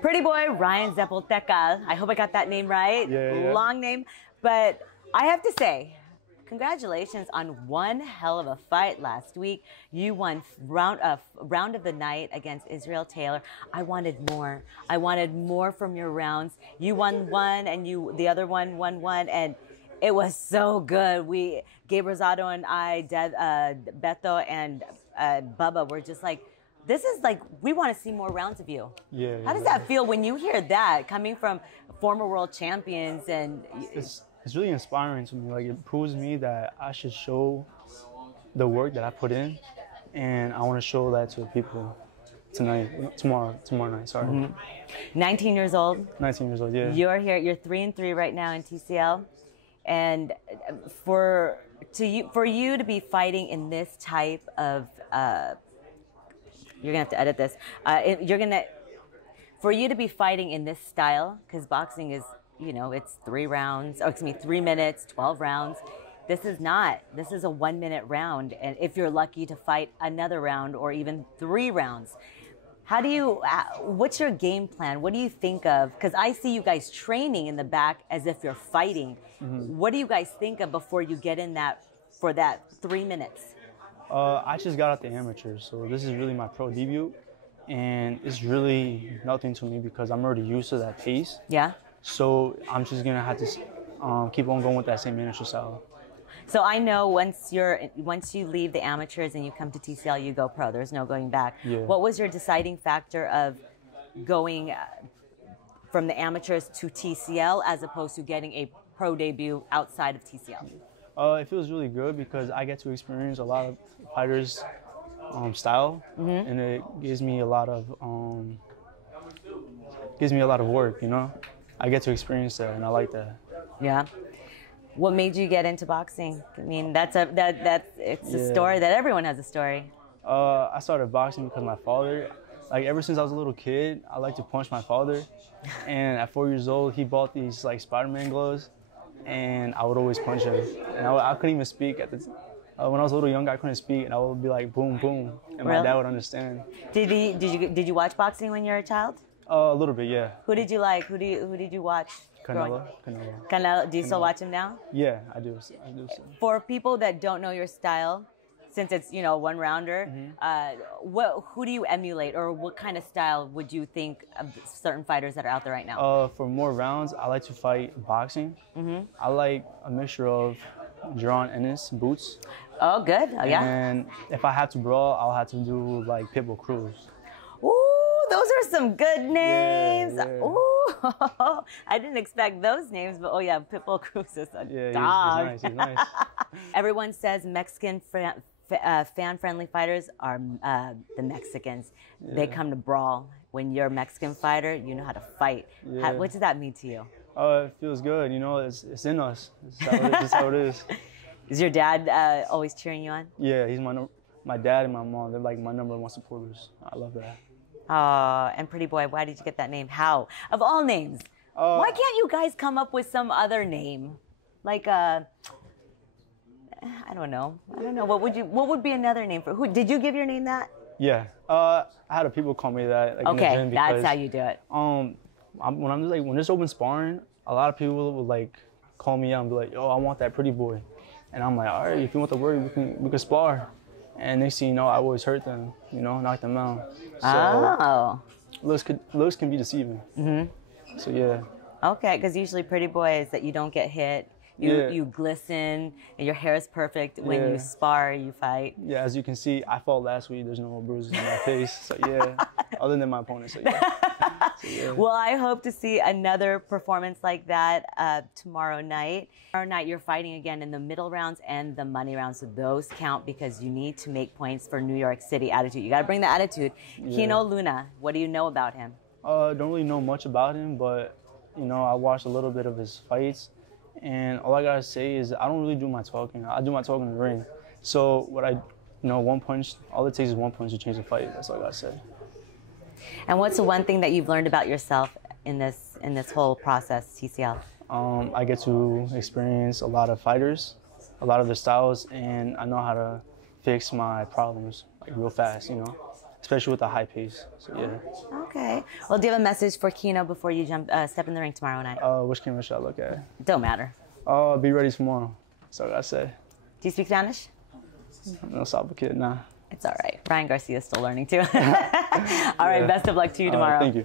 Pretty boy Ryan Zempolatecal. I hope I got that name right. Yeah. Long name. But I have to say, congratulations on one hell of a fight last week. You won round of the night against Israel Taylor. I wanted more. I wanted more from your rounds. You won one, and the other one won one, and it was so good. Gabe Rosado and I, Beto and Bubba were just like, this is like, we want to see more rounds of you. Yeah. How does that feel when you hear that coming from former world champions? And it's really inspiring to me. Like, it proves me that I should show the work that I put in, and I want to show that to the people tomorrow night. Sorry. Mm-hmm. 19 years old. 19 years old. Yeah. You're here. You're 3-3 right now in TCL, and for you to be fighting in this type of you're gonna have to edit this. For you to be fighting in this style, because boxing is, it's 3 rounds, 3 minutes, 12 rounds. This is not. This is a 1-minute round, and if you're lucky to fight another round or even 3 rounds, what's your game plan? What do you think of? Because I see you guys training in the back as if you're fighting. Mm-hmm. What do you guys think of before you get in for that 3 minutes? I just got out the amateurs, so this is really my pro debut, and it's really nothing to me because I'm already used to that pace. Yeah. So I'm just gonna have to keep on going with that same amateur style. So I know once you leave the amateurs and you come to TCL, you go pro. There's no going back. Yeah. What was your deciding factor of going from the amateurs to TCL as opposed to getting a pro debut outside of TCL? It feels really good because I get to experience a lot of fighters' style, mm-hmm. and it gives me a lot of work. I get to experience that, and I like that. Yeah. What made you get into boxing? I mean, it's a story that everyone has a story. I started boxing because my father, like ever since I was a little kid, I liked to punch my father, and at 4 years old, he bought these like Spider-Man gloves. And I would always punch him. And I couldn't even speak when I was a little younger. I couldn't speak, and I would be like boom, boom, and my dad would understand. Did you watch boxing when you were a child? A little bit, yeah. Who did you like? Who did you watch? Canelo. Do you still watch him now? Yeah, I do. For people that don't know your style, since it's one rounder, mm-hmm. Who do you emulate, or what kind of style would you think of certain fighters that are out there right now? For more rounds, I like to fight boxing. Mm-hmm. I like a mixture of Jaron Ennis boots. Oh, good. Oh, yeah. And if I have to brawl, I'll have to do like Pitbull Cruz. Ooh, those are some good names. Yeah. Ooh, I didn't expect those names, but oh yeah, Pitbull Cruz is a dog. He's nice. Everyone says Mexican fan-friendly fighters are the Mexicans. Yeah. They come to brawl. When you're a Mexican fighter, you know how to fight. Yeah. What does that mean to you? It feels good. It's in us. It's how it is. Is your dad always cheering you on? Yeah, he's my dad and my mom. They're like my #1 supporters. I love that. And Pretty Boy, why did you get that name? How? Of all names, why can't you guys come up with some other name? Like I don't know. What would be another name for who? Did you give your name that? Yeah. I had people call me that. Like, okay, in the gym because, that's how you do it. When there's open sparring, a lot of people will like call me out and be like, "Yo, I want that Pretty Boy," and I'm like, "All right, if you want the word, we can spar." And next thing you know, I always hurt them, knock them out. So looks can be deceiving. Mm-hmm. So yeah. Okay, because usually Pretty Boy is that you don't get hit. You glisten, and your hair is perfect. When you spar, you fight. Yeah, as you can see, I fought last week. There's no bruises on my face. So yeah, other than my opponent. So yeah. Well, I hope to see another performance like that tomorrow night. Tomorrow night, you're fighting again in the middle rounds and the money rounds. So those count because you need to make points for New York City attitude. You got to bring the attitude. Yeah. Kino Luna, what do you know about him? Don't really know much about him, but I watched a little bit of his fights. And all I gotta say is I don't really do my talking. I do my talking in the ring. So one punch, all it takes is one punch to change the fight. That's all I gotta say. And what's the one thing that you've learned about yourself in this whole process, TCL? I get to experience a lot of fighters, a lot of their styles, and I know how to fix my problems like real fast. especially with the high pace. So yeah. Okay. Well, do you have a message for Kino before you step in the ring tomorrow night? Which camera should I look at? Don't matter. Be ready tomorrow. That's all I say. Do you speak Spanish? No sabo kid, nah. It's all right. Ryan Garcia is still learning too. All right. Best of luck to you tomorrow. Thank you.